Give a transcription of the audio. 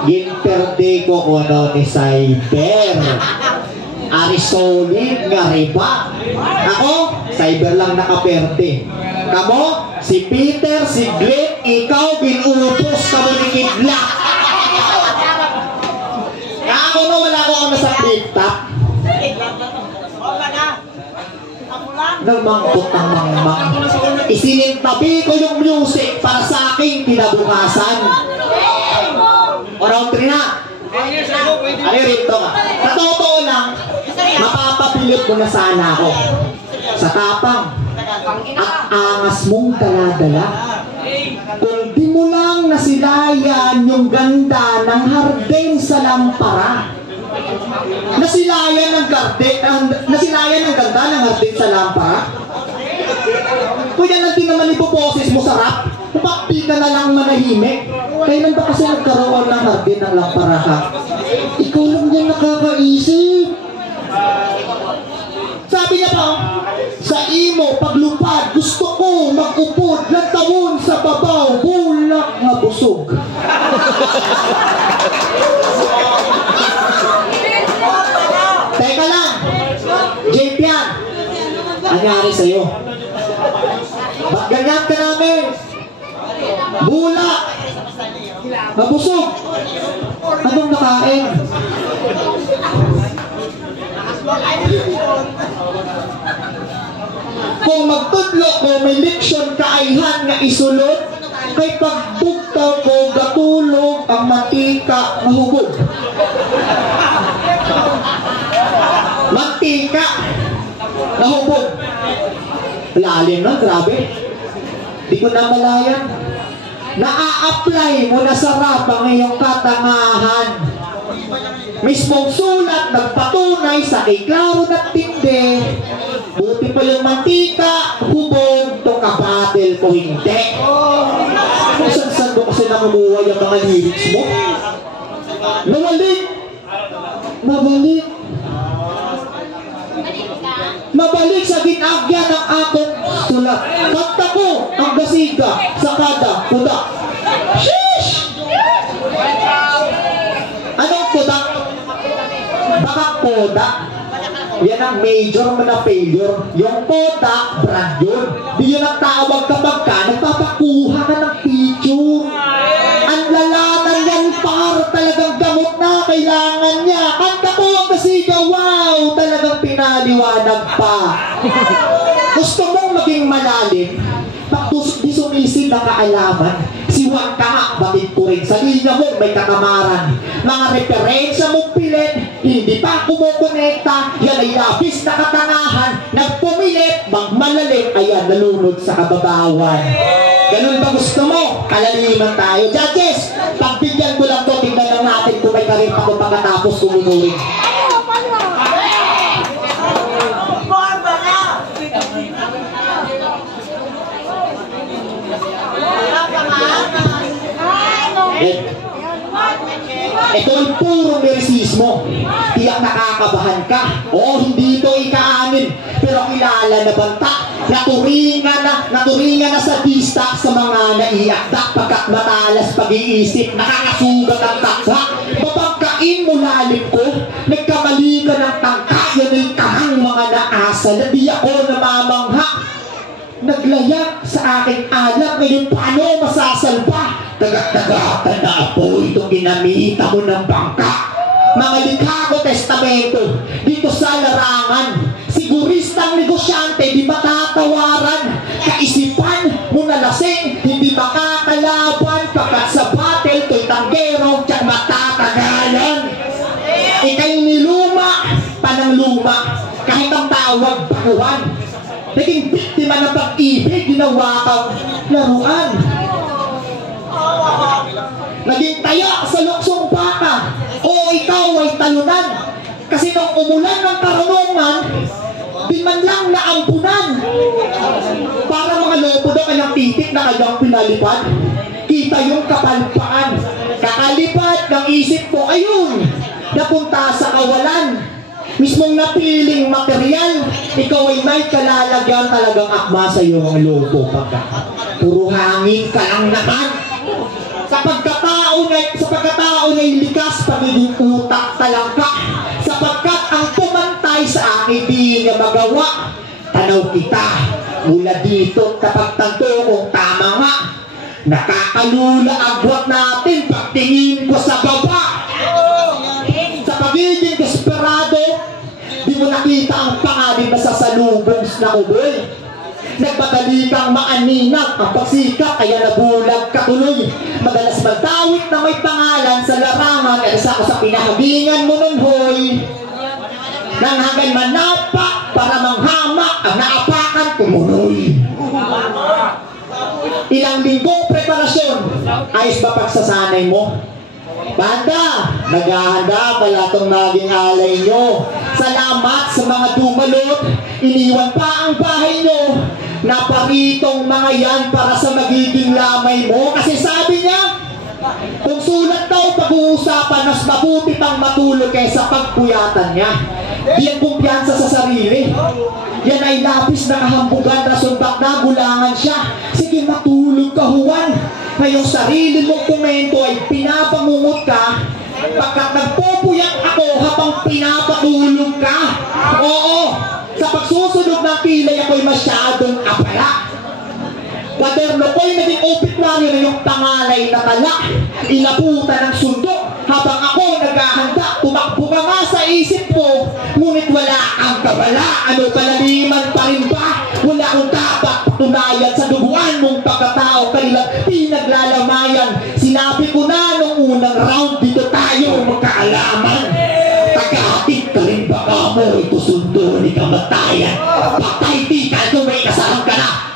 Ginperde ko kuno ni Cyber. Ari solid nga riba. Ako, Cyber lang nakaperde. Kamo, si Peter, si Glenn, ikaw ginupos ka mo ni Kidla. Ako no, wala ko nasa flip-top. Nagmangkot ng mangmang. Isinintabi ko yung music para sa aking kinabukasan. O round 3 na. Ano rito ka? Sa totoo lang, mapapapilip mo na sana ako. Sa tapang at angas mong daladala. Kung di mo lang nasilayan yung ganda ng hardeng sa lampara. Nasilayan ng ganda ng hardeng sa lampara. Kung yan ang naman ipoposes mo sa rap, pakpi ka na lang manahimik. Kailan ba kasi nagkaroon ng hardin ng lampara ka? Ikaw lang yan nakakaisip. Sabi niya pa, sa imo paglupad, gusto ko mag-upod ng tawon sa babaw, bulak nga busog. Teka lang, JP yan. Anyari sa'yo? Ba't ganyan ka namin? Bulak! Mabusog! Anong nakain? Kung magtudlo ko, may leksyon kaayhan nga isulod, kay pagbugtaw ko, gatulog ang matika na hubog. Matika na hubog. Lalim na, grabe. Di ko na malayan. Na-a-apply mo na sa rap ang iyong katangahan. Mismong sulat nagpatunay sa iklaro na tindi. Buti pa yung mantika, hubog, to kabatil ko hindi. Saan mo kasi namumuhay ang mga lyrics mo? Mabalik! Mabalik! Mabalik sa ginagya ng akong sulat. Kanta ko ang gasiga sa kada kuda. Sheesh! Anong kuda? Baka koda. Yan ang major mo na failure. Yung koda, brand yun. Di yun ang tawag kapag ka nagpapakuha ka ng picture. Ang lalanan yan para talagang gamot na kailangan niya. Kanta ko ang gasiga, wow! Talagang pinaliwanag pa. Gusto mong maging malalim? Di sumisid na kaalaman. Siwan ka nga, batid ko rin. Sa linya mo, may katamaran. Mga referensya mong pilit, hindi pa kumukonekta. Yan ay labis na katangahan. Nagpumilit, magmalalim, ayan, nalunod sa kababawan. Ganun ba gusto mo? Kalaliman tayo. Judges, pagbigyan ko lang to, tingnan lang natin kung may karir pa ko pagkatapos kumunurin. Ito ay puro merisismo. Tiyak nakakabahan ka. Oo, hindi ito ikaanin. Pero kilala na banta. Naturingan na sa dista sa mga naiakdak. Pagkat matalas pag-iisip, nakakasugat ang takha. Mapagkain mo lalim ko. Nagkamali ka ng tangka. Yan ay kahang mga naasa na di ako namamangha. Naglayak sa aking anak. Ngayon paano masasalba? Taga-tagatan na po itong ginamita mo ng bangka. Mga likha ko testamento dito sa larangan. Siguristang negosyante di matatawaran. Kaisipan mo na lasing hindi makakalaban. Pagkat sa battle to'y tanggero diyan matatagalan. Ika'y niluma panang luma. Kahit ang tawag baguhan. Naging biktima ng pag-ibig, ginawa kang laruan. Naging taya sa luksong baka. O ikaw ay talunan. Kasi nung umulan ng karunungan, di man lang naampunan. Para mga lobo daw kanyang titik na kanyang pinalipad. Kita yung kapalpaan. Kakalipad ng isip ko, ayun, napunta sa kawalan. mismong napiling material, ikaw ay may kalalagyan talagang akma sa iyo ang lobo pagka. Puro hangin ka lang naman. Sa pagkatao na likas, pagiging utak talangka. Sapagkat ang pumantay sa akin, di niya magawa. Tanaw kita, mula dito kapagtanto kung tama nga. Nakakalula agwat natin pagtingin ko sa baba. Sa pagiging desperado, di mo nakita ang pangalim na sasalubong na uboy. Nagpadali kang maaninag ang pagsikap, kaya nabulag ka tuloy. Madalas magtawit na may pangalan sa larangan, at isa ko sa pinahabingan mo nun, hoy. Nang hanggang manapa para manghamak ang naapakan tumuloy. Ilang linggong preparasyon, ayos ba pagsasanay mo? Banda, naghahanda pala itong naging alay nyo. Salamat sa mga dumalot, iniwan pa ang bahay nyo. Naparitong mga yan para sa magiging lamay mo. Kasi sabi niya, kung sulat daw pag-uusapan, mas mabuti pang matulog kaysa pagpuyatan niya. Di ang kumpiyansa sa sarili. Yan ay lapis na kahambugan, rasumbak na gulangan siya. Sige, matulog ka, Juan. Ngayong sarili mong komento ay pinapangungot ka, pagkat nagpupuyat ako habang pinapatulog ka. Oo, sa pagsusunod ng kilay ako'y masyadong apala. Kwaderno ko'y naging obituary na yung pangalay na tala. Inabutan ng sundo habang ako naghahanda. Tumakbo ka nga sa isip mo, ngunit wala ang kabala. Ano kalaliman pa rin ba? Wala akong dapat patunayan sa duguan mong pagkatao. Kanilang pinaglalamayan. Sinabi ko na nung unang round, dito tayo magkaalaman. Tagahatid ka rin baka mo, ito sundo ni kamatayan. Patay di ka, may kasarang ka na.